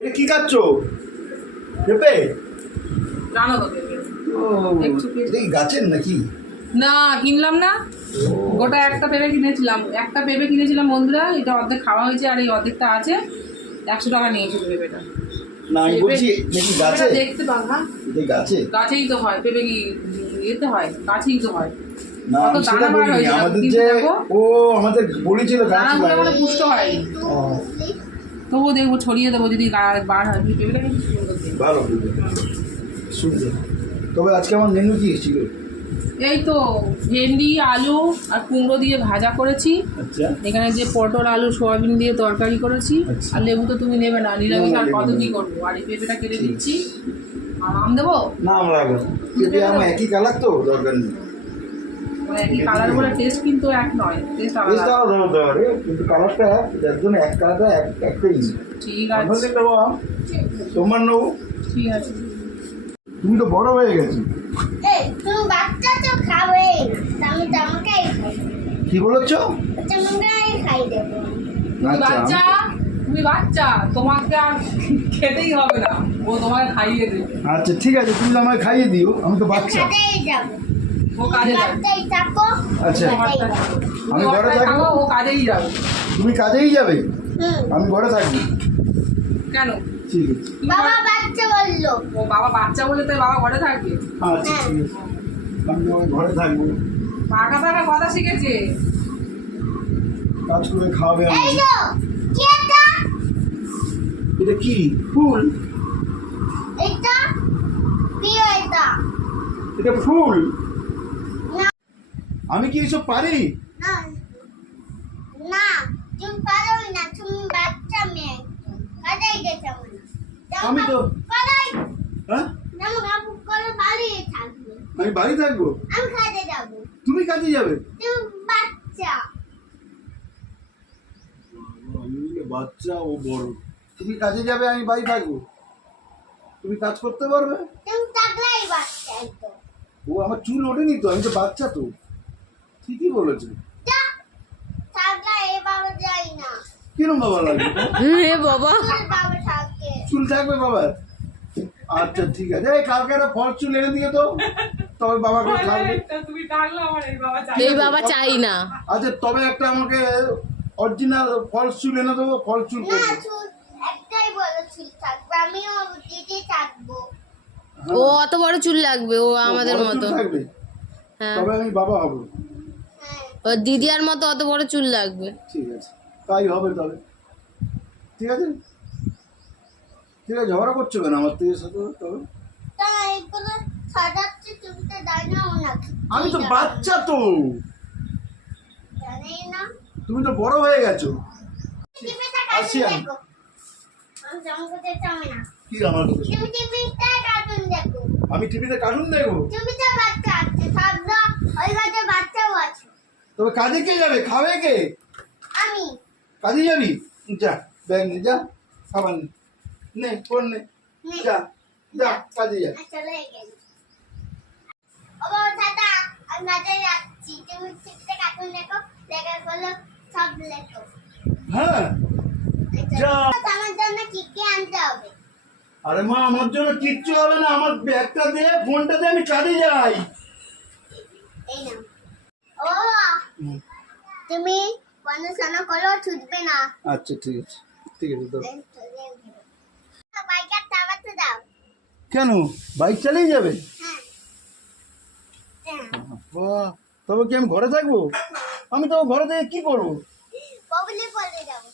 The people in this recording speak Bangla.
এটা কি খাচ্ছো? পেঁপে? রান্না করবে ও, এটা কি গাছের নাকি? না, কিনলাম না। গোটা একটা পেঁপে কিনেছিলাম বন্ধুরা। এটা অর্ধেক খাওয়া হয়েছে আর এই অর্ধেকটা আছে। 100 টাকা নিয়েছিল পেঁপেটা। না আমি বলছি নাকি গাছে? দেখতে পাবো। হ্যাঁ, এটা গাছে? গাছেই তো হয় পেঁপে। কি ইয়েতে হয়? গাছেই তো হয়। না কত আমি সেটা দানা বার বলিনি, হয়েছে আমাদের কিন্তু যে দেখো, আমাদের বলেছিল গাছ দানাগুলো লাগাতে। মানে পুষ্ট হয়। ও, তবুও দেখবো ছড়িয়ে দেবো যদি বার হয়। পেঁপেটা কিন্তু সুন্দর দেখতে। ভালো সুন্দর। তবে আজকে আমার মেনু কি ছিল? এই তো ভেন্ডি, আলু আর কুমড়ো দিয়ে ভাজা করেছি। আচ্ছা, এখানে যে পটল, আলু, সোয়াবিন দিয়ে তরকারি করেছি। আচ্ছা। আর লেবু তো তুমি নেবে না, নিরামিষ আর লেবু কত নেব কি না। করবো। আর এই পেঁপেটা কেটে দিচ্ছি। আর আম দেবো? না আমরা লাগবে না। পেঁপে আমার একই কালার তো, দরকার নেই। মানে একই কালার বলে টেস্ট কিন্তু এক নয়, টেস্ট আলাদা। টেস্ট আলাদা হতে পারে, কিন্তু কালারটা যার জন্য এক কালারটা একটাই। ঠিক আমরা আছে, নেবো আম, তোমার নেবো। ঠিক আছে। তুমি তো বড় হয়ে গেছো। এই তুমি বাচ্চা তো খাবে না, আমি তোমাকেই খাই কি বলেছো? তোমাকেই খাই দেবো। তুমি বাচ্চা, তোমাকে আর খেতেই হবে না, ও তোমাকে খাইয়ে দেবে। আচ্ছা ঠিক আছে, তুমি তো আমাকে খাইয়ে দিও, আমি তো বাচ্চা। কাজেই যাবো, ও কাজে যাবে। বাচ্চাই থাকো। আচ্ছা, আমি ঘরে থাকবো, ও কাজেই যাবে। তুমি কাজেই যাবে, হুম, আমি ঘরে থাকবো। কেন? ঠিক আছে, বাবা বাচ্চা বললো। ও বাবা বাচ্চা বলে তাই বাবা ঘরে থাকবে? আচ্ছা ঠিক আছে, আমি ঘরে থাকবো, পাকা পাকা কথা শিখেছে। কাজ করে খাওয়াবে এই আমাকে। তো কি এটা? এটা কি ফুল? এটা কি এটা? এটা ফুল? না আমি কি এসব পারি? না না, তুমি পারো না, তুমি বাচ্চা মেয়ে, কাজেই যেতে হবে না। আমি তো পালাই, হ্যাঁ, যেমন আপু করে বাড়িয়ে থাকবে, আমি বাড়ি থাকবো, আমি কাজে যাবো। তুমি কাজে যাবে। তুমি বাচ্চা, আমি বাচ্চা, ও বড়। তুমি কাজে যাবে, আমি বাড়ি থাকবো, তুমি কাজ করতে পারবে। তুমি থাকলেই বাচ্চা। তো ও আমার চুল ওঠেনি তো, আমি তো বাচ্চা তো। ঠিকই বলেছো। যা, থাকলে এভাবে যাই না। কিরম বাবা লাগবে? বাবা থাকে। চুল থাকবে বাবা? আচ্ছা ঠিক আছে, এই কালকে একটা ফল চুল এনে দিয়ে তো, তবে বাবাকে থাকবে। তুমি টাকলে আমার এই বাবা চাই। এই বাবা চাই না। আচ্ছা তবে একটা আমাকে অরিজিনাল ফল চুল এনে দেবো, ফল চুল না, করবো। চুল একটাই বড় চুল থাকবে, আমিও দিদি থাকবো। ও অত বড় চুল লাগবে, ও আমাদের বড় চুল মতো। থাকবে, হ্যাঁ, তবে আমি বাবা হবো। হ্যাঁ, ও দিদিয়ার মতো অত বড় চুল লাগবে। ঠিক আছে, তাই হবে তবে। ঠিক আছে, ঠিক আছে, ঝগড়া করছো কেন আমার থেকে সাথে? তবে তা এগুলো সাজাচ্ছে, তুমি তো জানো না। আমি তো বাচ্চা তো, জানি না। তুমি তো বড় হয়ে গেছো। টিভিতে আসি কার্টুন আমি। দেখো, আমি জঙ্গলে চাই না। কি আমার কথা শোনো? তুমি টিভিতে কার্টুন দেখো। আমি টিভিতে কার্টুন দেখবো? টিভিতে বাচ্চা আছে, সবরা ওই বাচ্চা বাচ্চাও আছে। তবে কাজে কে যাবে, খাবে কে? আমি কাজে যাবি? যা, ব্যাগ নে, যা, খাবার নে, নে ফোন নে, নে। যা যা কাজে যা। চলে গেল। ও বাবা দাদা, আমি বাজারে যাচ্ছি, তুমি টিভিতে কার্টুন দেখো, দেখার ফলে সব লেখো। হ্যাঁ যা। আমার জন্য কি কি আনতে হবে? আরে মা, আমার জন্য কিচ্ছু হবে না, আমার ব্যাগটা দে, ফোনটা দে, আমি কাজে যাই। এই নাও। ও তুমি পড়াশোনা করো, ছুটবে না। আচ্ছা ঠিক আছে, ঠিক আছে দাও। বাইকটা চালাতে দাও। কেন, বাইক চালিয়ে যাবে? হ্যাঁ হ্যাঁ, বাহ, তবে কি আমি ঘরে থাকবো? আমি তো ঘরে থেকে কি করবো? ববলি পড়ে যাবো।